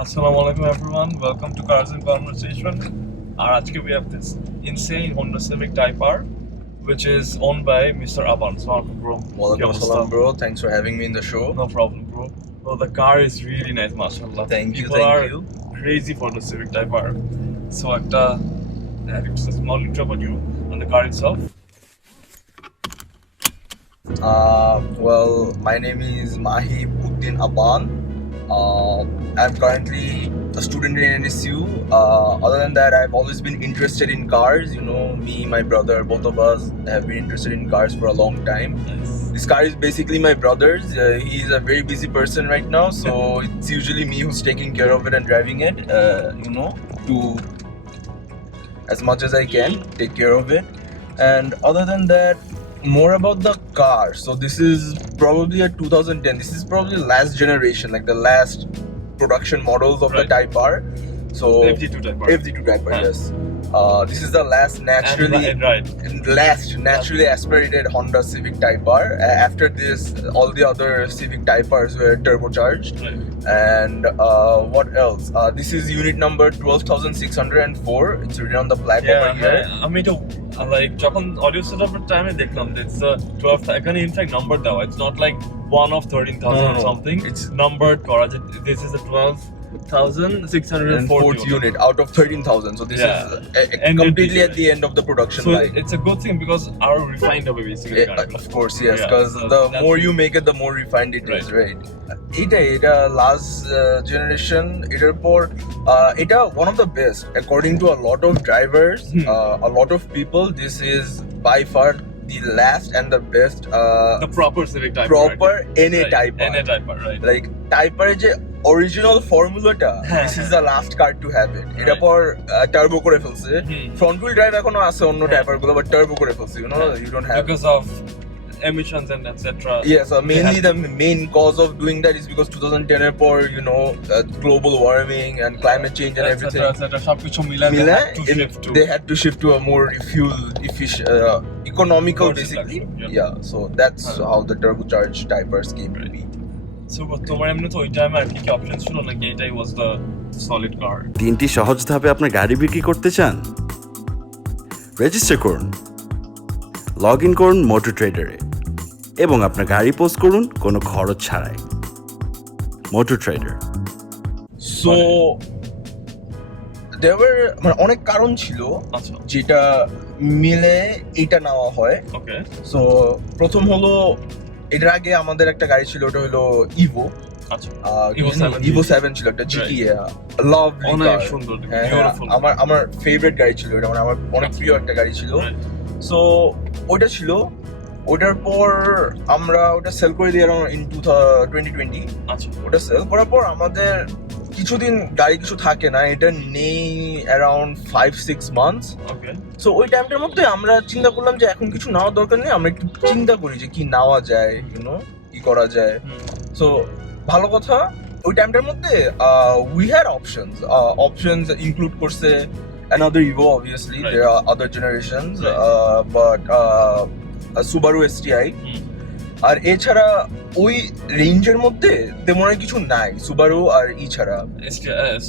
Assalamu alaikum everyone. Welcome to Cars and Conversation. Today we have this insane Honda Civic Type R, which is owned by Mr. Aban. Assalamu alaikum, bro. Walaikum salam, bro. Thanks for having me in the show. No problem, bro. Well, the car is really nice, mashallah. Thank you, People thank are you. crazy for the Civic Type R. So, it's a small intro about you and the car itself. Well, my name is Mahib Uddin Aban. I'm currently a student in NSU. Other than that, I've always been interested in cars. You know, me, my brother, both of us have been interested in cars for a long time. Nice. This car is basically my brother's. He's a very busy person right now, so it's usually me who's taking care of it and driving it. To as much as I can take care of it. And other than that, more about the car. So this is probably a 2010. This is probably last generation, like the last production models of the Right. Type R. So The FD2 Type R. FD2 Type R, Huh. yes. This is the last naturally aspirated Honda Civic Type R. After this, all the other Civic Type Rs were turbocharged. Right. And what else? This is unit number 12,604. It's written on the plaque over here. আমি তো like যখন অডিও সেটআপের টাইমে দেখলাম it's a 12 এখানে in fact number দেওয়া it's not like one of 13,000 or No. something It's numbered করা যে this is a 12,604 fourth unit out of 13,000. So this Yeah. is Ended completely at basically. the end of the production so line. it's a good thing because our refined হবে basically Of course, yes, Yeah, because so the that's more good. you make it, the more refined it is, Right. right? এটা last generation. এটার পর এটা one of the best according to a lot of drivers, a lot of people. This is by far the last and the best the proper Civic Type proper R, NA right. Type R. NA Type R, right. Like Type R যে original formula-টা, this is the last car to have it. এটা Right. পর টার্বো করে ফেলছে। হুম। Front wheel drive এখনো আছে অন্য টাইপ গুলো, বাট টার্বো করে ফেলছে, you know, you don't have. because of emissions and etc. Yes, mainly the main cause of doing that is because 2010 এর পর, you know, global warming and climate change and everything. etc. সবকিছু মিলে They had to shift to a more fuel efficient, economical, Version basically. actually, Yeah, so that's how the turbocharged Type Rs came to be. So তোমার এমনি তো ওই টাইমে আর কি অপশন ছিল নাকি এটাই was the solid car? তিনটি সহজ ধাপে আপনার গাড়ি বিক্রি করতে চান? রেজিস্টার করুন, লগ ইন করুন মোটর ট্রেডারে এবং আপনার গাড়ি পোস্ট করুন কোনো খরচ ছাড়াই। Motor Trader. So there were মানে অনেক কারণ ছিল আচ্ছা যেটা মিলে এটা নেওয়া হয়। ওকে সো প্রথম হলো, এটার আগে আমাদের একটা গাড়ি ছিল, ওটা হলো ইভো। আচ্ছা Evo 7 ছিল একটা জিটিএ, লাভলি অনেক কার। সুন্দর হ্যাঁ, বিউটিফুল আমার ফেভারিট গাড়ি ছিল এটা, মানে আমার অনেক প্রিয় একটা গাড়ি ছিল। সো ওটা ছিল, ওটার পর আমরা ওটা সেল করে দিই around in 2020। আচ্ছা ওটা সেল করার পর আমাদের কিছুদিন গাড়ি কিছু থাকে না, এটা নেই around 5-6 months। ওকে সো ওই টাইমটার মধ্যে আমরা চিন্তা করলাম যে এখন কিছু নেওয়ার দরকার নেই, আমরা একটু চিন্তা করি যে কি নেওয়া যায়, ইউনো, কি করা যায়। সো ভালো কথা, ওই টাইমটার মধ্যে উই হ্যাড অপশনস ইনক্লুড করছে another Evo, obviously. Right. There are other generations, Right. but Subaru STI। আর এছাড়া ওই রেঞ্জের মধ্যে তেমন আর কিছু নাই সুবারু আর ই ছাড়া, STS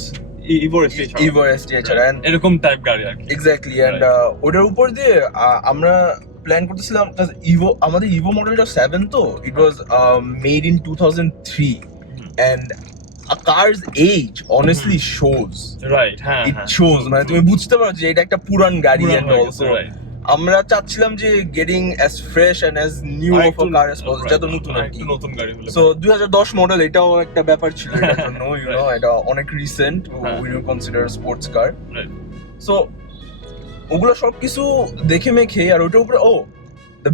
Evo STS Evo STI ছাড়া। And এরকম টাইপ গাড়ি আর কি এক্স্যাক্টলি, অ্যান্ড ওটার উপর দিয়ে আমরা প্ল্যান করতেছিলাম, ইভো আমাদের ইভো মডেলটা 7 তো, it was made in 2003, and a car's age honestly shows, right হ্যাঁ it shows, মানে তুমি বুঝতে পারো যে এটা একটা পুরান গাড়ি। and also আমরা চাচ্ছিলাম যে getting as fresh and as new of a car as possible, যত নতুন আর কি। নতুন গাড়ি হলে সো 2010 মডেল, এটাও একটা ব্যাপার ছিল এটার জন্য, you know, এটা অনেক recent when you consider a sports car। Right. So ওগুলো সবকিছু দেখে মেখে, আর ওটার উপরে the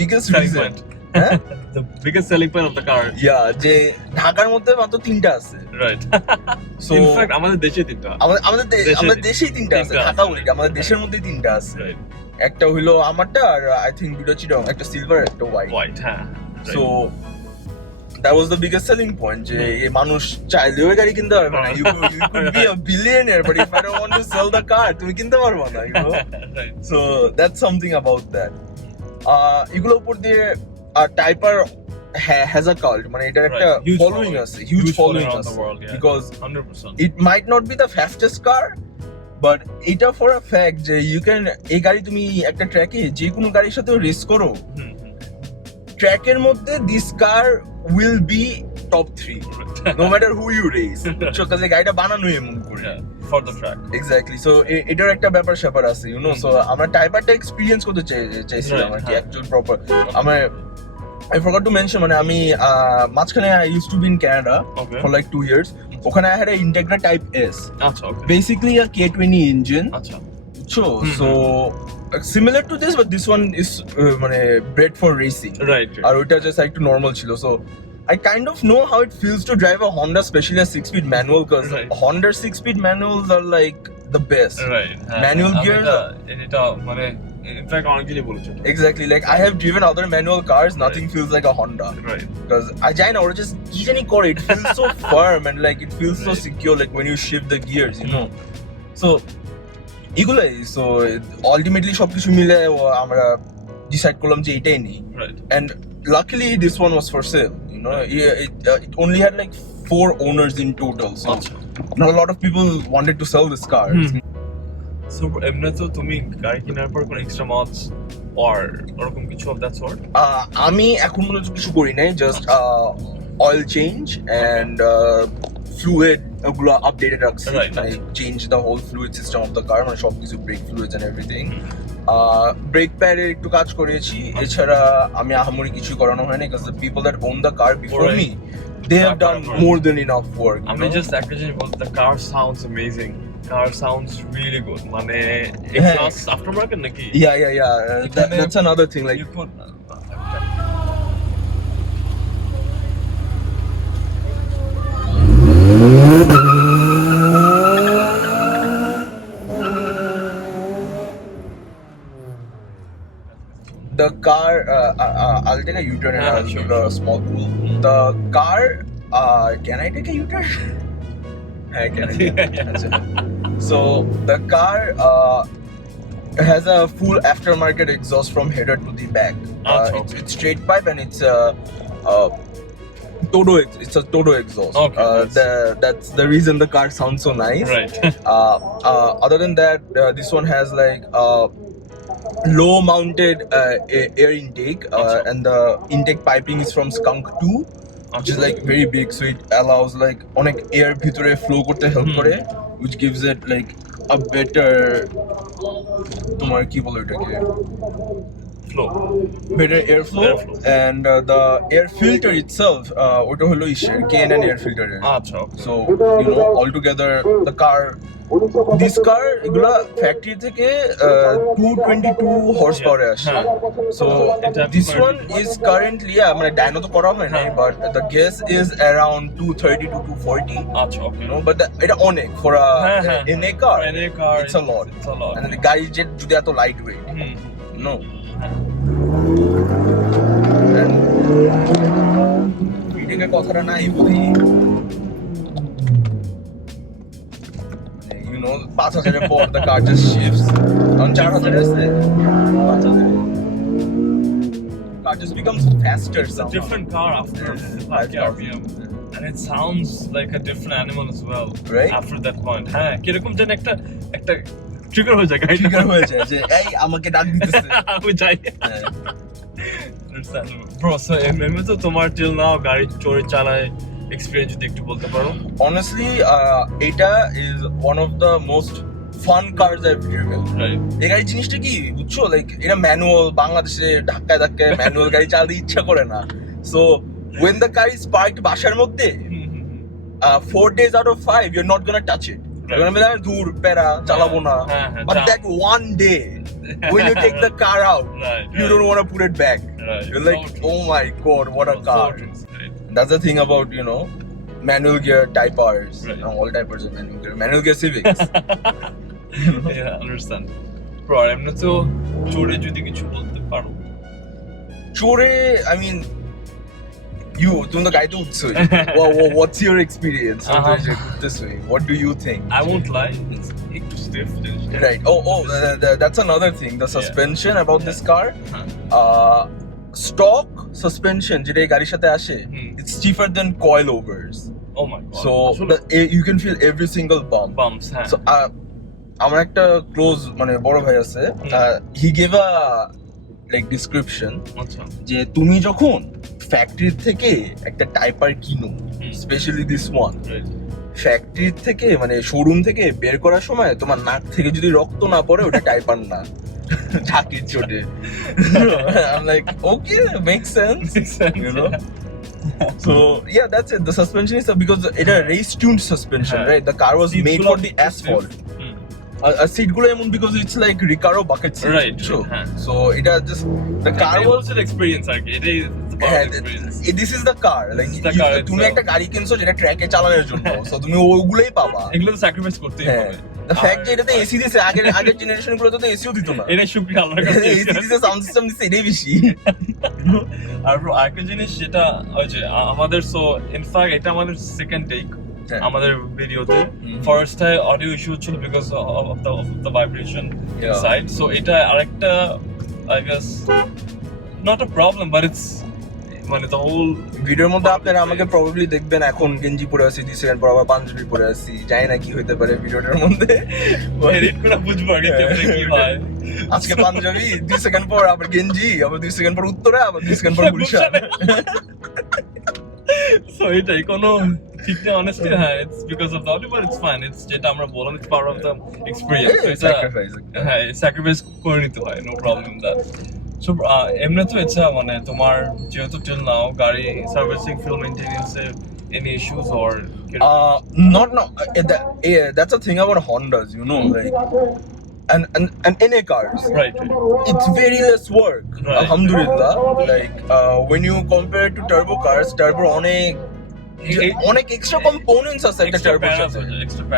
biggest reason, হ্যাঁ, the biggest selling point of the car, যে ঢাকার মধ্যে মাত্র 3টা আছে। right. So in fact আমাদের দেশে তিনটা আমাদের দেশেই 3টা আছে, তিনটা ঢাকা আছে। বলি, আমাদের দেশের মধ্যে 3টা আছে। right একটা হইলো আমারটা, আর আই থিংক দুটো চিটং, একটা সিলভার একটা হোয়াইট। white হ্যাঁ so that was the biggest selling point, যে এই মানুষ চাইলেও এই গাড়ি কিনতে পারবে না। You could be a billionaire, but if I don't want to sell the car, তুমি কিনতে পারবে না, you know. right So that's something about that. এগুলোর উপর দিয়ে Type R has a cult. মানে এটার একটা Right. Huge following আছে, huge following around আছে the world, yeah. because 100%. it might not be the fastest car but এটা for a fact যে you can এই গাড়ি তুমি একটা ট্র্যাকে যে কোনো গাড়ির সাথে রেস করো হুম, ট্র্যাকের মধ্যে this car will be top 3 no matter who you race বুঝছো কাজে গাড়িটা বানানো এমন করে yeah, for the track. Exactly so এটার একটা ব্যাপার স্যাপার আছে ইউ নো সো আমরা টাইপারটা এক্সপেরিয়েন্স করতে চাইছিলাম আর কি হ্যাঁ। অ্যাকচুয়াল প্রপার আমার I forgot to mention মানে আমি মাঝখানে I used to be in Canada Okay. for like 2 years ওখানে I had a Integra Type S আচ্ছা, okay. basically a K20 engine আচ্ছা, so similar to this but this one is মানে bred for racing right. আর ওইটা just একটু normal ছিল so I kind of know how it feels to drive a Honda specialness 6-speed manual because Right. Honda 6-speed manuals are like the best Right. হ্যাঁ, Manual আমি gears এটা মানে in fact অনেকদিনই বলেছো। exactly like I have driven other manual cars nothing feels like a Honda Right. because I জানি না ওরা just কি জানি করে it feels so firm and like it feels so Right. secure like when you shift the gears you know so এগুলাই so ultimately সবকিছু মিলে আমরা ডিসাইড করলাম যে এটাই নেই Right. and luckily this one was for sale you know it only had like 4 owners in total so আচ্ছা। not a lot of people wanted to sell this car So এমনি তো তুমি গাড়ি কেনার পর কোনো এক্সট্রা মাউথস or ওরকম কিছু of that sort? আমি এখন মনে হচ্ছে কিছু করি নাই just oil change and fluid ওগুলো আপডেটেড রাখছি Right, মানে change the whole fluid system of the car মানে সবকিছু brake fluids and everything brake প্যাডের একটু কাজ করেছি এছাড়া আমি আহামরি কিছু করানো হয়নি because the people that own the car before Right. Me they have done more than enough work আমি just একটা জিনিস বলতে the car sounds amazing. Car sounds really good. মানে হ্যাঁ। exhaust aftermarket নাকি? yeah that's another thing like You could the car I'll take a U-turn and Yeah, I'll sure, give a small pool the car can I take a U-turn I can so the car has a full aftermarket exhaust from header to the back it's straight pipe and it's it's a Toto exhaust Okay, nice. that's the reason the car sounds so nice right. other than that this one has like low mounted air intake and the intake piping is from skunk 2 which is like very big so it allows like onek air bhitore flow korte help kore which gives it like a better tomar ki bole etake Flow. better airflow Airflow. and the air filter itself ওটা হলো K&N air filter আচ্ছা, okay. so you know altogether the car this car এগুলা ফ্যাক্টরি থেকে 222 হর্স পাওয়ারে আসে হ্যাঁ। so এটা this per- one is currently মানে ডাইনো তো করা হয় নাই হ্যাঁ। but the guess is around 230 to 240 আচ্ছা, okay. you know but এটা অনেক for a হ্যাঁ, হ্যাঁ, in a car In a car, it's a lot It's a lot. and the গাড়ি যে যদি এত light weight hmm. no and fitting এর কথাটা নাই বলি you know 5000 এর পর the car just shifts on 4000 আছে 5000 car just becomes faster It's a somehow. different car after 5k RPM. And it sounds like a different animal as well. Right? After that point. হ্যাঁ, কিরকম যেন একটা ট্রিগার হয়ে যায় গাড়িটা। trigger হয়ে যায় যে এই আমাকে ডাক দিতেছে আমি যাই। হ্যাঁ। Understandable. Bro, so এমনি তো তোমার till now গাড়ি চড়ে চালায় experience যদি একটু বলতে পারো। honestly এটা is one of the most fun cars I've driven Right. এই গাড়ির জিনিসটা কি বুঝছো লাইক এটা ম্যানুয়াল বাংলাদেশে ধাক্কায় ধাক্কায় ম্যানুয়াল গাড়ি চালাতে ইচ্ছা করে না so when the car is parked বাসার মধ্যে 4 days out of 5 you're not gonna touch it you're gonna be like ধুর প্যারা চালাবো না হ্যাঁ, but যা। that one day when you take the car out Right. you don't want to put it back Right. you're like So true. oh my god what a So car true. Right. that's the thing about you know manual gear Type R's Right. all Type R's are manual gear Civics Yeah, understand. Bro, আর এমনি তো চড়ে যদি কিছু বলতে পারো। চোরে I mean তুমি তো গাড়িতে উঠছোই what's your experience this way what do you think I won't lie, it's একটু stiff জিনিসটা। right that's another thing the suspension about this car stock suspension যেটা এই গাড়ির সাথে আসে, it's cheaper than coilovers. Oh my god. So you can feel every single bumps, হ্যাঁ। So আমার একটা ক্লোজ মানে বড় ভাই আছে, he gave a like description আচ্ছা যে তুমি যখন ফ্যাক্টরি থেকে একটা টাইপার কিনো, স্পেশালি দিস ওয়ান, ফ্যাক্টরি থেকে মানে শোরুম থেকে বের করার সময় তোমার নাক থেকে যদি রক্ত না পড়ে ওটা টাইপার না, ঝাঁকির চোটে। I'm like, okay, makes sense, you know. So yeah, that's it. The suspension is because it's a race tuned suspension, right? The car was made for the asphalt. A seat gulo emon because it's like Recaro bucket seat, right? Sure. Yeah. So it has just the car was an experience. Like it is experience. This is the car. Like তুমি একটা গাড়ি কিনছো যেটা ট্র্যাকে চালানোর জন্য, so তুমি ওগুলোই পাবা। এগুলো তো স্যাক্রিফাইস করতেই হবে। The fact যে এটাতে এসি দিয়েছে, আগের জেনারেশন গুলোতে তো এসিও দিত না। এটা শুকরিয়া আল্লাহর কাছে। এসি দিয়েছে, সাউন্ড সিস্টেম দিয়েছে, এটাই বেশি। আর ব্রো আরেকটা জিনিস যেটা ওই যে আমাদের সো ইনফ্যাক্ট এটা আমাদের সেকেন্ড টেক আমাদের ভিডিওতে। ফার্স্ট অডিও ইস্যু হচ্ছিল because of the vibration inside. So এটা আরেকটা I guess not a problem but it's মানে দ্য হোল ভিডিওর মধ্যে আপনারা আমাকে প্রবাবলি দেখবেন এখন গেঞ্জি পরে আছি, 2 সেকেন্ড পর আবার পাঞ্জাবি পরে আছি, জানি না কি হইতে পারে ভিডিওটার মধ্যে। এডিট করে বুঝবো আগে কেমনে কি হয়। আজকে পাঞ্জাবি, 2 সেকেন্ড পর আবার গেঞ্জি, আবার 2 সেকেন্ড পর উত্তরা, আবার 2 সেকেন্ড পর গুলশান। সো এটাই কোনো ঠিক না অনেস্টলি। হ্যাঁ it's because of the audio but it's fine. It's যেটা আমরা বললাম it's part of the experience. Sacrifice, হ্যাঁ স্যাক্রিফাইস করে নিতে হয়, নো প্রবলেম দ্যাট। সো এমনি তো ইচ্ছা মানে তোমার যেহেতু টিল নাও গাড়ি সার্ভিসিং ফিল মেইনটেনেন্সে any issues or not no that's a thing about Hondas, you know, like and NA cars, right it's very less work, right. Alhamdulillah. Like when you compare it to turbo cars, turbo অনেক extra components আছে একটা টার্বোর সাথে।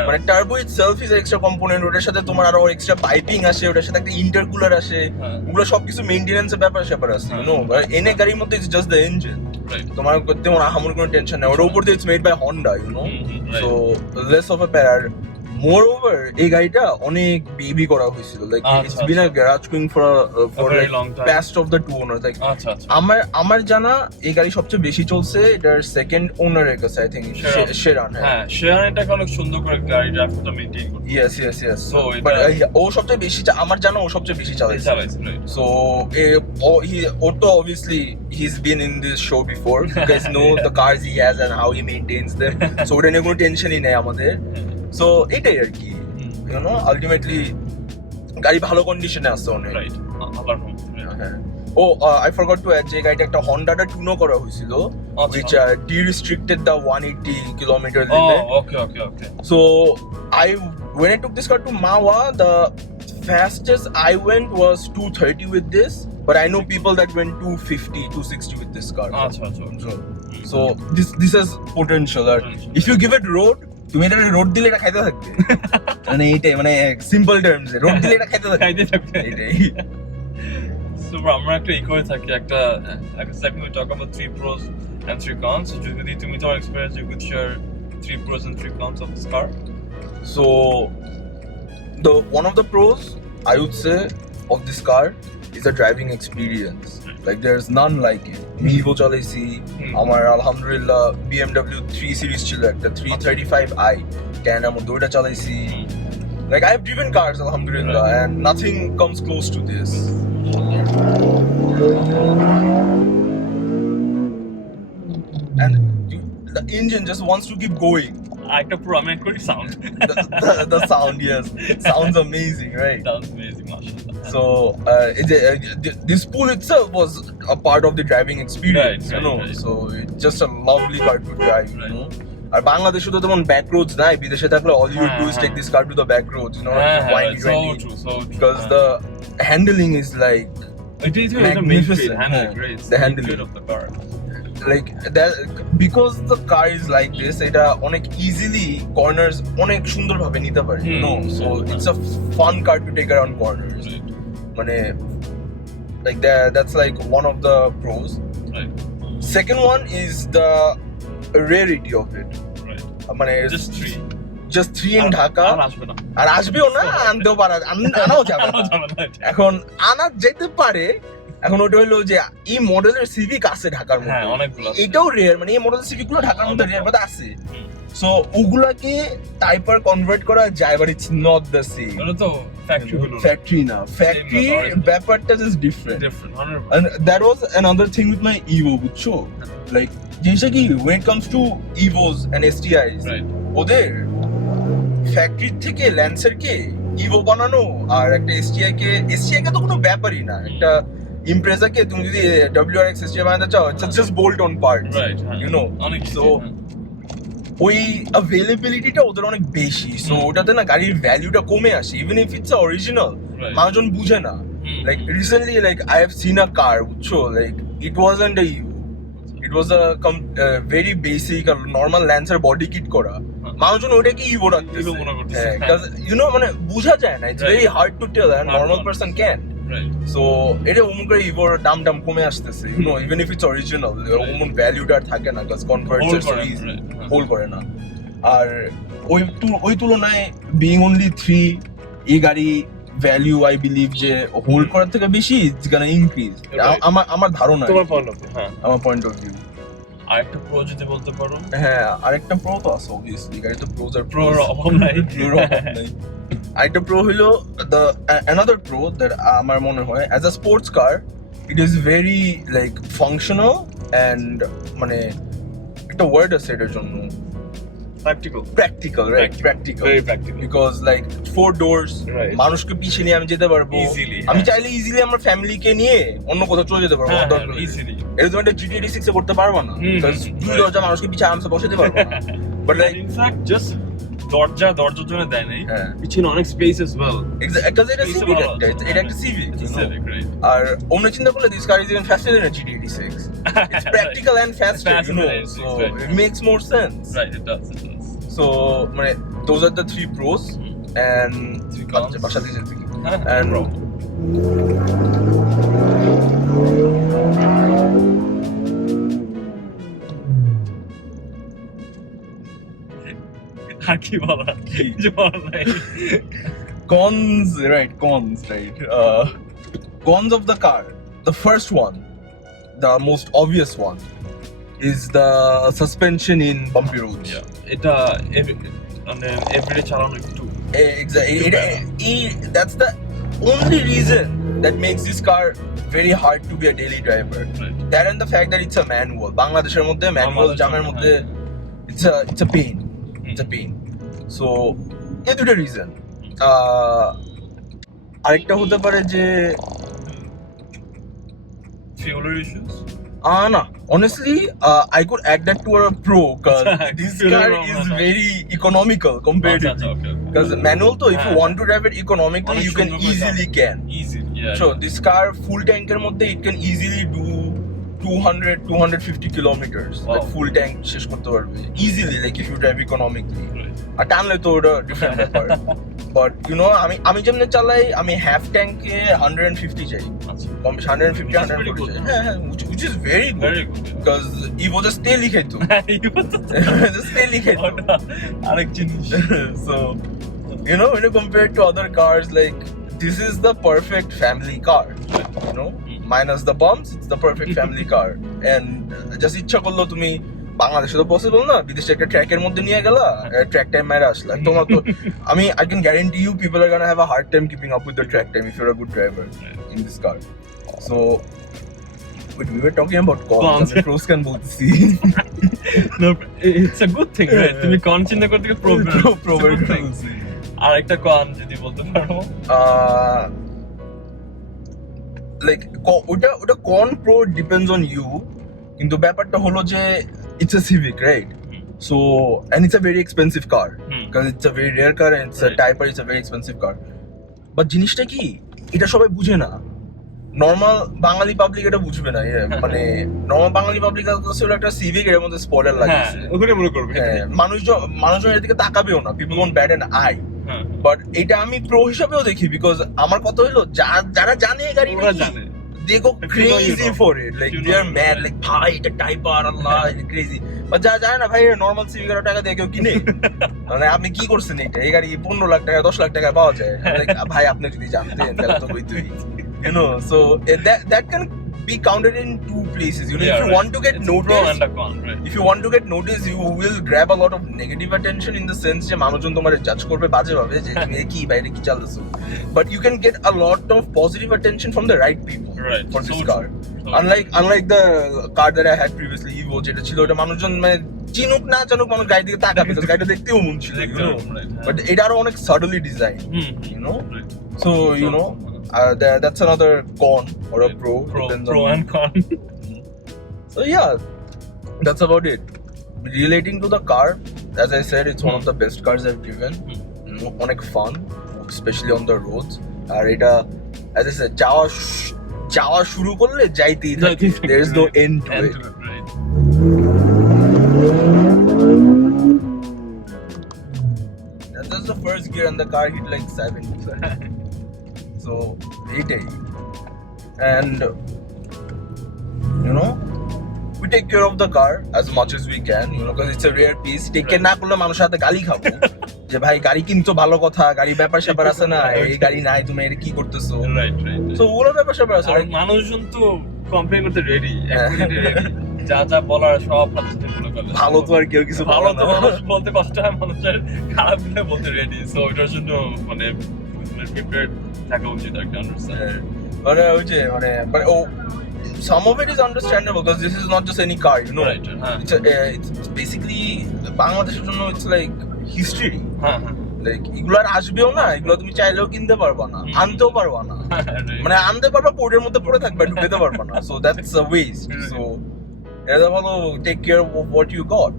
মানে turbo itself is extra component, ওটার সাথে তোমার আরো এক্সট্রা পাইপিং আসে, ওটার সাথে একটা ইন্টারকুলার আসে, ওগুলো সবকিছু মেইনটেনেন্সের ব্যাপার আসে, ইউ নো। এনে গাড়ির মধ্যে ইটস জাস্ট দ্য ইঞ্জিন, তোমার করতে আমার কোনো টেনশন নেই, ওর উপর দিয়ে it's made by Honda, you know. So less of a প্যারার। মোর ওভার এই গাড়িটা অনেক বেবি করা হয়েছিল, like it's been a garage queen for past of the two owner. Like আমার জানা এই গাড়ি সবচেয়ে বেশি চলছে এটার সেকেন্ড ওনারের কাছে, আই থিংক শেরান। হ্যাঁ শেরান এটাকে অনেক সুন্দর করে গাড়ি ড্রাইভটা মেইনটেইন করে। ইয়েস সো ও সবচেয়ে বেশি আমার জানা ও সবচেয়ে বেশি চালাইছে। সো ও তো obviously he's been in this show before, you guys know the cars he has and how he maintains them, so ওটা নিয়ে কোনো টেনশনই নেই আমাদের। সো এটাই আর কি, ইউ নো, আলটিমেটলি গাড়ি ভালো কন্ডিশনে আছে অনেক। I forgot to add যে গাড়িটা একটা হন্ডাটা টুনও করা হয়েছিল, which de-restricted the 180 kilometer limit. Okay. So when I took this car to Mawa, the fastest I went was 230 with this, but I know people that went 250, 260 with this car. So this has potential. If you give it road, তুমি এটা রোড দিলে এটা খাইতে থাকবে, মানে এইটাই, মানে simple terms এ রোড দিলে এটা খাইতে থাকবে এটাই। সো আমরা একটা ইকোয়ে থাকি একটা segment we talk about 3 pros and 3 cons. So যদি তুমি তোমার experience you could share 3 pros and 3 cons of this car. So the one of the pros I would say of this car is the driving experience. Like there's none like it. Mivo চালাইছি, আমার আলহামদুলিল্লাহ BMW 3 series ছিল একটা 335i, ক্যানার মধ্যে ওটা চালাইছি। Like I've driven cars alhamdulillah and nothing comes close to this. And the engine just wants to keep going. একটা প্রমিনেন্ট করে sound, the sound, yes, sounds amazing, right? Sounds amazing, mashallah. So this pool itself was a part of the driving experience, you know. So it's just a lovely car to drive, you know. আর বাংলাদেশে তো তেমন back Rhodes নাই, বিদেশে থাকলে all you do is take this car to the back roads, you know, so true. Because the handling is like it is magnificent. The handling of the car, like that, because the car is like this, এটা অনেক easily corners অনেক সুন্দরভাবে নিতে পারে, you know. So it's a fun car to take around corners, মানে like that's like one of the pros. Second one is the rarity of it, মানে just three in Dhaka, আর আসবেও না, আনতেও পারে, আনাও যাবে না। এখন আনা যেতে পারে এখন ওটা হলো যে এই মডেলের সিভিক আছে ঢাকার হ্যাঁ মধ্যে, অনেকগুলো আছে। এটাও রেয়ার, মানে এই মডেলের সিভিক গুলো ঢাকার মধ্যে রেয়ার বাট আছে। সো ওগুলাকে টাইপার কনভার্ট করা যায়, but it's not the same. ওটা তো ফ্যাক্টরি হলো ফ্যাক্টরি না, ফ্যাক্টরি original. ব্যাপারটা just different. Different 100%। And that was another thing with my Evo, বুঝছো? Like জিনিসটা কি, when it comes to Evos and STIs, right ওদের ফ্যাক্টরি থেকে ল্যান্সার কে ইভো বানানো আর একটা এসটিআই কে তো কোনো ব্যাপারই না। একটা ইমপ্রেজা কে তুমি যদি WRX STI বানাতে চাও, it's just bolt on part, right you know. অনেক সো ওই অ্যাভেলেবিলিটিটা ওদের অনেক বেশি, সো ওটাতে না গাড়ির ভ্যালুটা কমে আসে, even if it's original. Right. মানুষজন বুঝে না। Like recently, like I have seen a car, বুঝছো, like it wasn't a Evo, it was a very basic a normal Lancer body kit করা। মানুষজন ওইটাকে ইভো রাখতেছে, Evo মনে করতেছে। because you know মানে বুঝা যায় না, it's Right. very hard to tell and Hard normal to person can. Right So এটা অমুকের ইভোর দাম কমে আসতেছে, you know, even if it's original অমুক ভ্যালুটা আর থাকে না, because converts Hold are so করে, easy, right. হোল্ড করে না। আর ওই তুলনায় being only 3, এই গাড়ি ভ্যালু আই বিলিভ যে হোল্ড করার থেকে বেশি ইটস গোনা ইনক্রিজ। Right. আমার ধারণা, তোমার পয়েন্ট অফ হ্যাঁ আমার পয়েন্ট অফ ভিউ। আরেকটা প্রো যদি বলতে পারো। হ্যাঁ, আরেকটা প্রো তো আছে অবভিয়াসলি, গাড়ি তো প্রোজ আর প্রোর অভাব নাই। প্রোর অভাব নাই। আরেকটা প্রো হলো another pro that আমার মনে হয় as a sports car it is very like functional and মানে একটা ওয়ার্ড আছে এটার জন্য, practical, right? Practical. Very practical. Because like 4 doors, Right. মানুষকে পিছিয়ে নিয়ে আমি যেতে পারবো Easily, আমি হ্যাঁ। চাইলে ইজিলি আমার ফ্যামিলিকে নিয়ে অন্য কোথাও চলে যেতে পারবো। হ্যাঁ, দরকার নেই। easily. এটা তুমি একটা GT 86 এ করতে পারবো না, হুম, because হুম, 2 right. দরজা মানুষকে পিছিয়ে আরামসে বসাতে পারবো না। But like ইনফ্যাক্ট জাস্ট দরজার জন্য দেয় নাই, হ্যাঁ। পিছনে অনেক স্পেস as well. because এটা Space Civic, ভালো আছে। এটা একটা Civic, It's a you know? Civic, right? আর অন্য চিন্তা করলে this car is even faster than a GT 86. It's practical and faster, Faster you know, than a 86, so right. it makes more sense. Right, it does. So মানে those are the 3 pros and 3 cons. আচ্ছা, বাসা থেকে যেতে কি? হ্যাঁ, And pro. আর কি বলা, কিছু বলার নাই। cons, right? Cons of the car. The first one, the most obvious one, is the suspension in bumpy roads. Yeah, এটা মানে এভরিডে চালানো একটু Exactly. That's the only reason that makes this car very hard to be a daily driver. Right. That and the fact that it's a manual. বাংলাদেশের মধ্যে manual বাংলাদেশের জামের মধ্যে it's a pain. It's a pain. So এই দুটো রিজন। আরেকটা হতে পারে যে fuel issues. না, honestly, I could add that to a pro because this Fuel car economical. is very economical compared আচ্ছা, to okay. because manual তো if you হ্যাঁ। want to drive it economically অনেক you can সুন্দর করে easily চালানো। can. Easy, yeah. So this car full tank এর মধ্যে it can easily do 250 kilometers, like Wow. full tank শেষ করতে পারবে easily, like if you drive economically. Right. আর টানলে তো ওটা ডিফারেন্ট ব্যাপার, বাট ইউ নো আমি যেমন চালাই আমি হাফ ট্যাঙ্কে 150 চাই, আচ্ছা, কম বেশি 150 That's pretty 140 good. চাই। হ্যাঁ, which is very good very good. because Evo just stay লিখাইতো just stay লিখাইতো। ওটা আরেক জিনিস। So you know, when you compare it to other cars, like this is the perfect family car, you know, minus the bumps, it's the perfect family car. And just ইচ্ছা করলো তুমি বাংলাদেশে তো পসিবল না, বিদেশে একটা ট্র্যাকের মধ্যে নিয়ে গেলা, ট্র্যাক টাইম মেরে আসলা, তোমার তো I can guarantee you people are gonna have a hard time keeping up with the track time if you're a good driver in this car. So wait, we were talking about cons and pros can both see. No, it's a good thing, right? তুমি কন চিন্তা করতে গিয়ে pro আর একটা কন যদি বলতে পারো। Like ওটা con pro depends on you, কিন্তু ব্যাপারটা হলো যে it's a Civic, right? So and it's a very expensive car because it's a very rare car and it's a Right. Type R, it's a very expensive car. But জিনিসটা কি, এটা সবাই বুঝে না, নর্মাল বাঙালি পাবলিক এটা বুঝবে না। মানে নর্মাল বাঙালি পাবলিক কাছে একটা Civic এর মধ্যে স্পয়লার হ্যাঁ, লাগিয়েছে, ওখানে মনে করবে। মানুষজন এর দিকে তাকাবেও না, people won't bat an eye. হ্যাঁ, বাট এটা আমি প্রো হিসাবেও দেখি বিকজ আমার কথা হলো যারা জানে এই গাড়ি ওরা জানে। they go If you know, you crazy know. for it, like If you they know, are you mad, know. like ভাই এটা টাইপ আর আল্লাহ crazy, বাট যারা জানে না ভাই নরমাল সিভিক এর টাকা দিয়ে কেউ কিনে, মানে আপনি কি করছেন এটা, এই গাড়ি 15 লাখ টাকা 10 লাখ টাকা পাওয়া যায়, like ভাই আপনি যদি জানতেন তাহলে তো হইতোই, you know. So that can be counted in two places. You know, Yeah, if you right. want to get It's a pro noticed, and a con, right? if you want to get noticed, you will grab a lot of negative attention in the sense যে মানুষজন তোমারে জাজ করবে বাজে ভাবে যে তুমি কি বাইরে কি চালাছো, but you can get a lot of positive attention from the right people Right. for this So car. true. Unlike the car that I had previously, Evo, যেটা ছিল ওটা মানুষজন মানে চিনুক না জানুক মানুষ গাড়ি দিকে তাকাবে, because গাড়িটা দেখতেও মন ছিল, you know, Right. but এটা আরো অনেক subtly designed, you know, Right. so you know that's another con or a pro, depends Pro on- and con. So yeah, that's about it. Relating to the car, as I said, it's one of the best cars I've driven. You know, অনেক fun, especially on the roads. আর এটা, as I said, যাওয়া শুরু করলে যাইতেই থাকে. There is no end to it. Right. That's just the first gear and the car hit like 70. So, এটাই. And you know, we take care of the car as much as we can, you know, because it's a rare piece. Take care না করলে মানুষের হাতে গালি খাবো যে ভাই গাড়ি কিনছো ভালো কথা, গাড়ি ব্যাপার স্যাপার আছে না, এই গাড়ি নাই তুমি এটা কি করতেছো, Right. তো ওগুলো ব্যাপার স্যাপার আছে। আর মানুষজন তো কমপ্লেন করতে রেডি, যা বলার সব ভালো করে। ভালো তো আর কেউ কিছু ভালো তো বলে না। মানুষ বলতে কষ্ট হয়, মানুষের খারাপ দিলে বলতে রেডি, সো এটার জন্য মানে প্রিপেয়ার্ড থাকা উচিত আর কি, আন্ডারস্ট্যান্ড। মানে ওই যে মানে some of it is understandable because this is not just any car, you know. Right. It's basically বাংলাদেশের জন্য it's like history. হ্যাঁ Like এগুলো আর আসবেও না, এগুলো তুমি চাইলেও কিনতে পারবা না, আনতেও পারবা না, মানে আনতে পারবা পোর্টের মধ্যে পড়ে থাকবে, ঢুকাতে পারবা না, so that's a waste. So এটা ভালো, take care of what you got.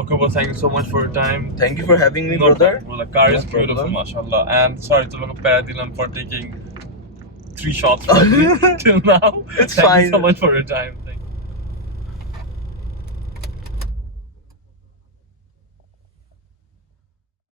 Okay, well, thank you so much for your time. Thank you for having me, No brother. problem. Well, the car is No beautiful, problem. mashallah. And sorry to look at Paradilam for taking 3 shots from me till now. It's Thank fine. you so much for your time.